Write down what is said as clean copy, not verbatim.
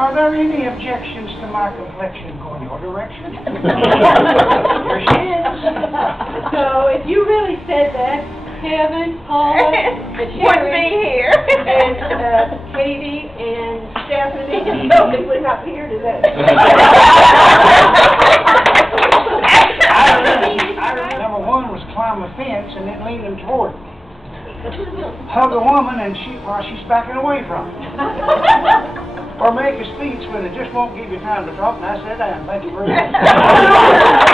Are there any objections to my complexion going your direction? Here she is. So if you really said that, Kevin, Paula, and Wouldn't be here. and Katie and Stephanie, nobody would not be here today. I remember number one was climb a fence and then leaning toward it. Hug a woman and while she's backing away from it. Or make a speech when it just won't give you time to talk, and I sit down. Thank you very much.